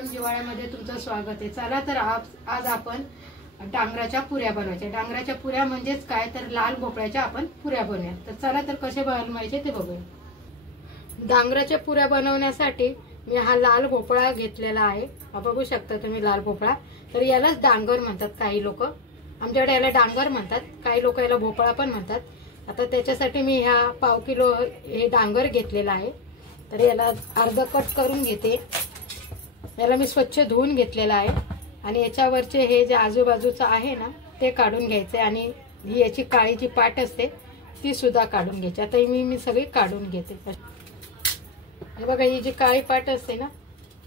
M जिवाळ्यामध्ये तुमचं स्वागत आहे। चला तर आज आपण डांगराच्या पुऱ्या बनवायच्या। डांगराच्या पुऱ्या म्हणजेच काय तर लाल भोपळ्याच्या आपण पुऱ्या बनवूया। तर चला तर कसे बनवायचे ते बघूया। डांगराच्या पुऱ्या बनवण्यासाठी मी हा लाल भोपळा घेतलेला आहे। हा बघू शकता तुम्ही लाल भोपळा। तर यालाच डांगर म्हणतात काही लोक, आमच्याकडे याला डांगर म्हणतात, काही लोक याला भोपळा पण म्हणतात। आता त्याच्यासाठी मी ह्या पाव किलो हे डांगर घेतलेला आहे। तर याला अर्धा कट करून घेते। याला मी स्वच्छ धुवून घेतलेला आहे आणि याच्यावरचे हे जे आजूबाजूचं आहे ना ते काढून घ्यायचे आणि ही याची काळी जी पाट असते ती सुद्धा काढून घ्यायची। आता मी सगळी काढून घेते। हे बघा, ही जी काळी पाट असते ना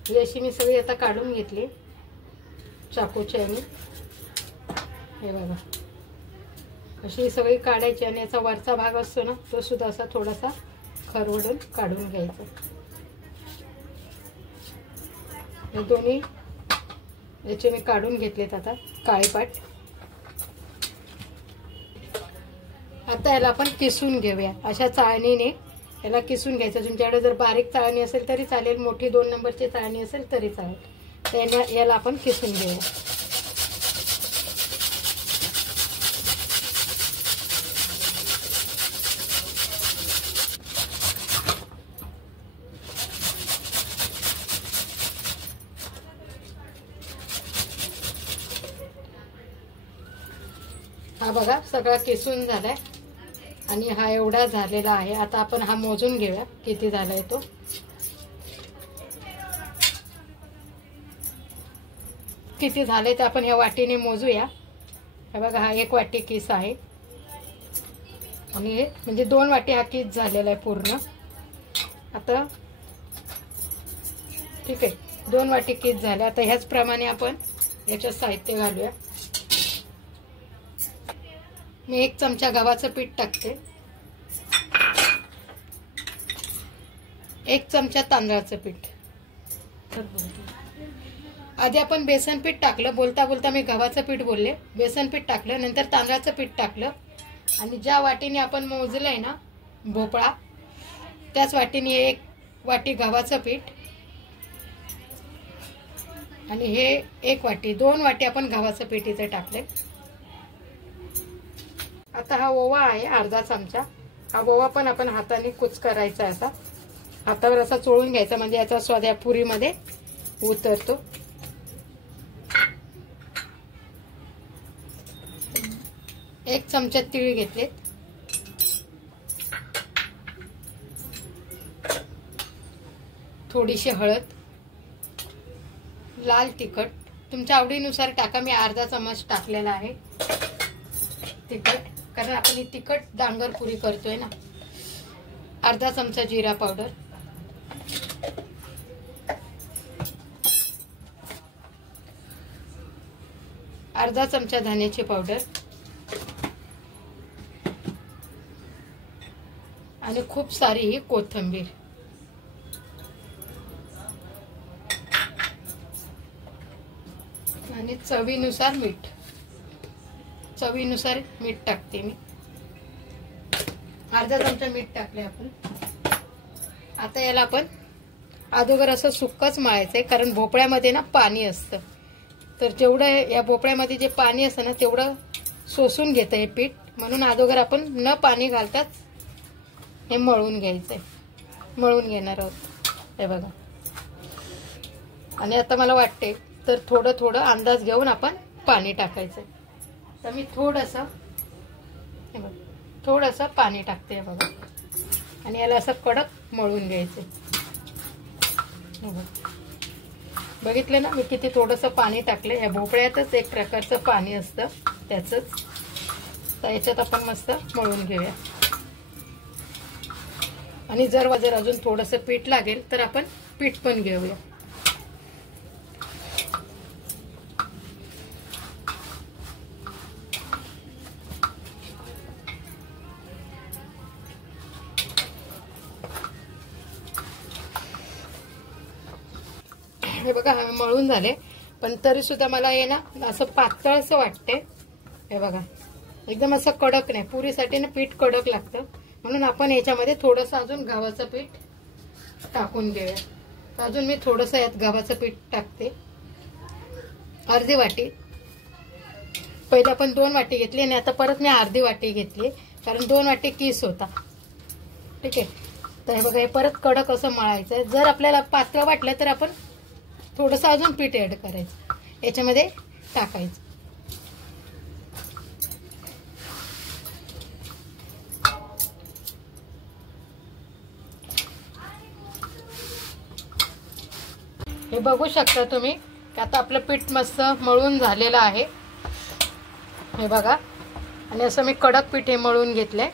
ही अशी मी सगळी आता काढून घेतली चाकूच्याने। हे बघा, अशी सगळी काढायची आणि याचा वरचा भाग असतो ना तो सुद्धा असा थोडासा खरवडून काढून घ्यायचा। हे दोन्ही याचे मी काढून घेतलेत आता काळी पाट। आता याला आपण किसून घेऊया। अशा चाळणीने याला किसून घ्यायचं। तुमच्याकडे जर बारीक चाळणी असेल तरी चालेल, मोठी 2 नंबरची चाळणी असेल तरी चालेल। तर याला आपण किसून घेऊया। हा बघा, सगळा किसून झालाय आणि हा एवढा झालेला आहे। आता आपण हा मोजून घेऊया किती झालाय तो। किती झाले ते आपण ह्या वाटीने मोजूया। हे बघा, हा 1 वाटी किस आहे आणि हे म्हणजे 2 वाटी हा किस झालेला आहे पूर्ण। आता ठीक आहे, 2 वाटी किस झाले। आता ह्याच प्रमाणे आपण याच्यात साहित्य घालूया। मी 1 चमचा गव्हाचं पीठ टाकते, 1 चमचा तांदळाचं पीठ। आधी आपण बेसन पीठ टाकलं, बोलता बोलता मी गव्हाचं पीठ बोलले, बेसन पीठ टाकलं, नंतर तांदळाचं पीठ टाकलं आणि ज्या वाटीने आपण मोजलंय ना भोपळा त्याच वाटीने 1 वाटी गव्हाचं पीठ आणि हे 1 वाटी 2 वाटी आपण गव्हाचं पीठ इथे टाकले। आता हा ओवा आहे अर्धा चमचा। हा ओवा पण आपण हाताने कुच करायचा, असा हातावर असा चोळून घ्यायचा म्हणजे याचा स्वाद या पुरीमध्ये उतरतो। एक चमचा तीळ घेतले, थोडीशी हळद, लाल तिखट तुमच्या आवडीनुसार टाका। मी अर्धा चमच टाकलेला आहे तिखट, कारण आपण ही तिखट डांगर पुरी करतोय ना। अर्धा चमचा जिरा पावडर, अर्धा चमचा धन्याची पावडर आणि खूप सारी ही कोथिंबीर आणि चवीनुसार मीठ। चवीनुसार मीठ टाकते मी, अर्धा चमचा मीठ टाकले आपण। आता याला आपण अगोदर असं सुक्कच मळायचंय, कारण भोपळ्यामध्ये ना पाणी असतं। तर जेवढं या भोपळ्यामध्ये जे पाणी असतं ना तेवढं शोषून घेतं हे पीठ, म्हणून अगोदर आपण न पाणी घालताच हे मळून घ्यायचंय, मळून घेणार आहोत। हे बघा, आणि आता मला वाटते तर थोडं थोडं अंदाज घेऊन आपण पाणी टाकायचंय। तर मी थोडंसं पाणी टाकते बघा आणि याला असं कडक मळून घ्यायचं। बघितलं ना मी किती थोडंसं पाणी टाकलं। या भोपळ्यातच एक प्रकारचं पाणी असतं त्याचंच। तर याच्यात आपण मस्त मळून घेऊया आणि जर अजून थोडंसं पीठ लागेल तर आपण पीठ पण घेऊया। हे बघा, मळून झाले, पण तरी सुद्धा मला हे ना असं पातळसं वाटते। हे बघा, एकदम असं कडक नाही। पुरीसाठी ना पीठ कडक लागतं, म्हणून आपण याच्यामध्ये थोडंसं अजून गव्हाचं पीठ टाकून घेऊया। अजून मी थोडंसं यात गव्हाचं पीठ टाकते, अर्धी वाटी. पहिले आपण 2 वाटी घेतली आणि आता परत मी अर्धी वाटी घेतली, कारण 2 वाटी किस होता. ठीक आहे. तर हे बघा, हे परत कडक असं मळायचं आहे. जर आपल्याला पातळ वाटलं तर आपण थोडंसं अजून पीठ ऍड करायचं, याच्यामध्ये टाकायचं. हे बघू शकता तुम्ही की आता आपलं पीठ मस्त मळून झालेलं आहे. हे बघा, आणि असं मी कडक पीठ हे मळून घेतलंय.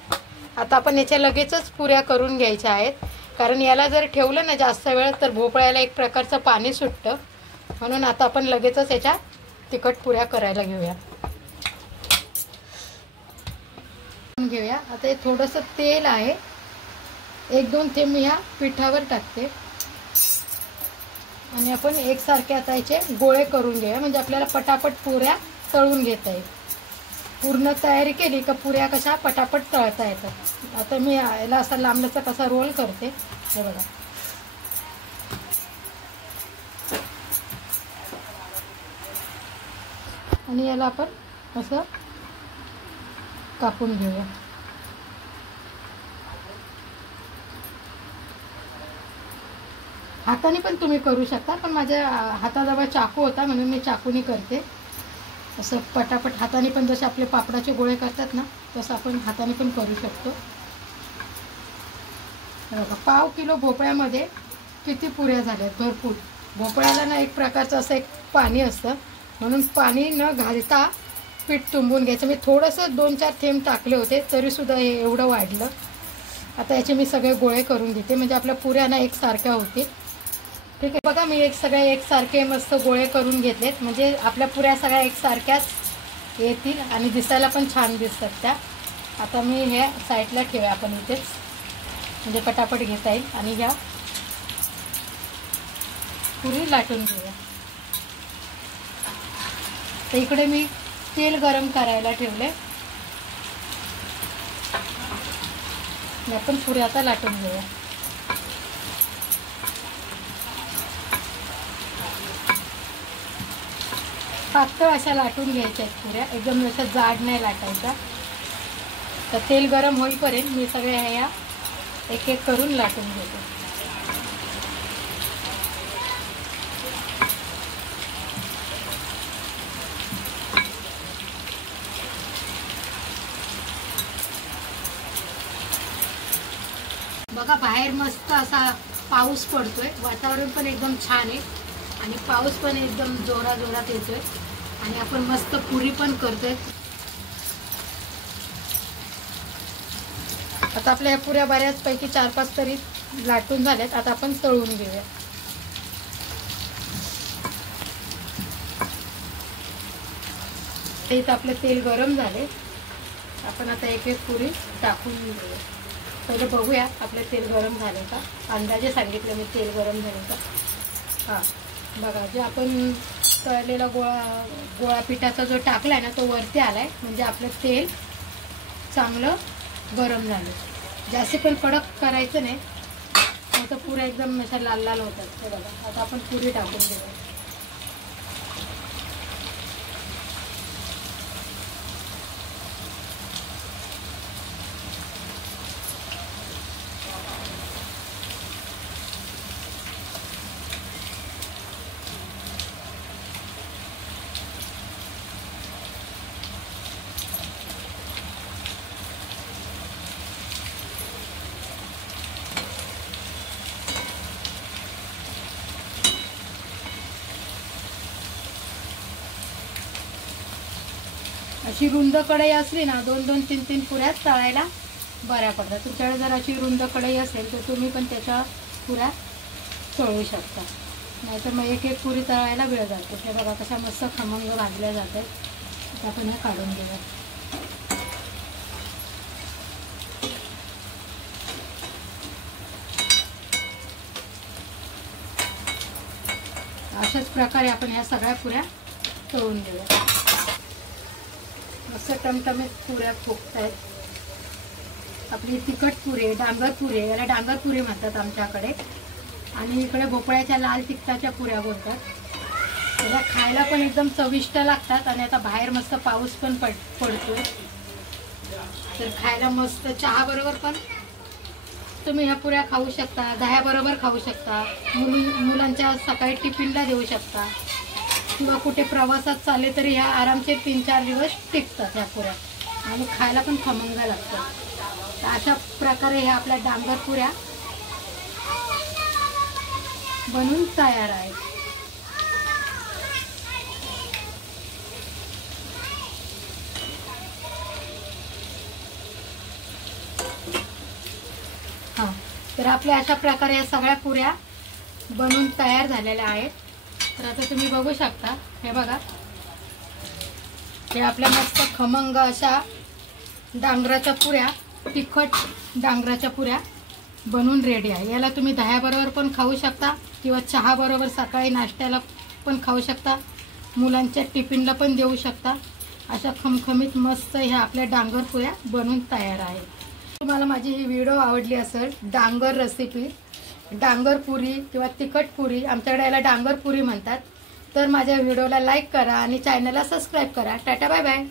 आता आपण याच्या लगेचच पुऱ्या करून घ्यायच्या आहेत, कारण याला जर ठेवलं ना जास्त वेळ तर भोपळ्याला एक प्रकारचं पाणी सुटतं. म्हणून आता आपण लगेचच याच्या तिखट पुऱ्या करायला घेऊया. आता हे थोडंसं तेल आहे, 1-2 थेंब मी या पिठावर टाकते आणि आपण एकसारखे आता याचे गोळे करून घेऊया, म्हणजे आपल्याला पटापट पुऱ्या तळून घेता येईल. पूर्ण तयारी केली का पुऱ्या कशा पटापट तळता येतात. आता मी याला असा लांबलचक कसा रोल करते. हे बघा, आणि याला आपण असं कापून घेऊया. हाताने पण तुम्ही करू शकता, पण माझ्या हाताजवळ चाकू होता म्हणून मी चाकूनी करते. असं पटापट हाताने पण जसे आपले पापडाचे गोळे करतात ना, तसं आपण हाताने पण करू शकतो. बघा, 1/2 किलो भोपळ्यामध्ये किती पुऱ्या झाल्यात, भरपूर. भोपळ्याला ना एक प्रकारचं असं एक पाणी असतं, म्हणून पाणी न घालता पीठ तुंबून घ्यायचं. मी थोडंसं 2-4 थेंब टाकले होते तरीसुद्धा हे एवढं वाढलं. आता याचे मी सगळे गोळे करून घेते, म्हणजे आपल्या पुऱ्या ना एकसारख्या होतील. ठीक आहे. बघा, मी सगळे एकसारखे मस्त गोळे करून घेतलेत, म्हणजे आपल्या पुऱ्या सगळ्या एकसारख्याच येतील आणि दिसायला पण छान दिसतात त्या. आता मी हे साईडला ठेवूया आपण इथेच, म्हणजे पटापट घेता येईल. आणि ह्या पुरी लाटून घेऊया. तर इकडे मी तेल गरम करायला ठेवले, आपण पुऱ्या आता लाटून घेऊया. पातळ अशा लाटून घ्यायच्या आहेत पुऱ्या, एकदम अशा जाड नाही लाटायचा. तर तेल गरम होईपर्यंत मी सगळ्या ह्या एक एक करून लाटून घेते. बघा, बाहेर मस्त असा पाऊस पडतोय, वातावरण पण एकदम छान आहे आणि पाऊस पण एकदम जोरात येतोय आणि आपण मस्त पुरी पण करतोय. आता आपल्या ह्या पुऱ्या बऱ्याचपैकी 4-5 तरी लाटून झाल्यात. आता आपण तळून घेऊया. इथं आपलं तेल गरम झाले, आपण आता एक एक पुरी टाकून घेऊया. पहिले बघूया आपलं तेल गरम झाले का. अंदाजे सांगितलं मी तेल गरम झाले का. हां, बघा, जे आपण तळलेला गोळा पिठाचा जो टाकलाय ना तो वरती आलाय, म्हणजे आपलं तेल चांगलं गरम झालं. जास्त पण कडक करायचं नाही, नाही तर पुऱ्या एकदम अशा लाल लाल होतात. हे बघा, आता आपण पुरी टाकून घेऊया. अशी रुंद कढई असली ना 2-2, 3-3 पुऱ्या तळायला बऱ्या पडतात. तुमच्याकडे जर अशी रुंद कढई असेल तर तुम्ही पण त्याच्या पुऱ्या तळू शकता, नाहीतर मग एक एक पुरी तळायला वेळ जातो. हे बघा कशा मस्त खमंग भाजल्या जातात. आपण हे काढून घेऊया. अशाच प्रकारे आपण ह्या सगळ्या पुऱ्या तळून घेऊया. मस्त टमटमीत पुऱ्या फुगतायत. आपली तिखट पुरी, डांगर पुरी, याला डांगर पुरी म्हणतात आमच्याकडे. आणि इकडे भोपळ्याच्या लाल तिखटाच्या पुऱ्या बोलतात. त्याला खायला पण एकदम चविष्ट लागतात. आणि आता बाहेर मस्त पाऊस पण पडतोय, तर खायला मस्त चहा बरोबर पण तुम्ही ह्या पुऱ्या खाऊ शकता, दह्याबरोबर खाऊ शकता, मुलांच्या सकाळी टिफिनला देऊ शकता, किंवा कुठे प्रवासात चालले तरी ह्या आरामचे 3-4 दिवस टिकतात ह्या पुऱ्या. आणि खायला पण खमंग लागतात. तर अशा प्रकारे ह्या आपल्या डांगर पुऱ्या बनून तयार आहेत. हां, तर आपल्या अशा प्रकारे या सगळ्या पुऱ्या बनून तयार झालेल्या आहेत. तर आता तुम्ही बघू शकता, हे बघा, हे आपल्या मस्त खमंग अशा डांगराच्या पुऱ्या, तिखट डांगराच्या पुऱ्या बनून रेडी आहे. याला तुम्ही दह्याबरोबर पण खाऊ शकता, किंवा चहा बरोबर सकाळी नाश्त्याला पण खाऊ शकता, मुलांच्या टिफिनला पण देऊ शकता. अशा खमखमीत मस्त ह्या आपल्या डांगर पुऱ्या बनून तयार आहेत. तुम्हाला माझी ही व्हिडिओ आवडली असेल, डांगर रेसिपी, डांगर पुरी किंवा तिखट पुरी, आमच्याकडे याला डांगर पुरी म्हणतात, तर माझ्या व्हिडिओला लाईक करा आणि चॅनलला सबस्क्राईब करा. Tata bye bye.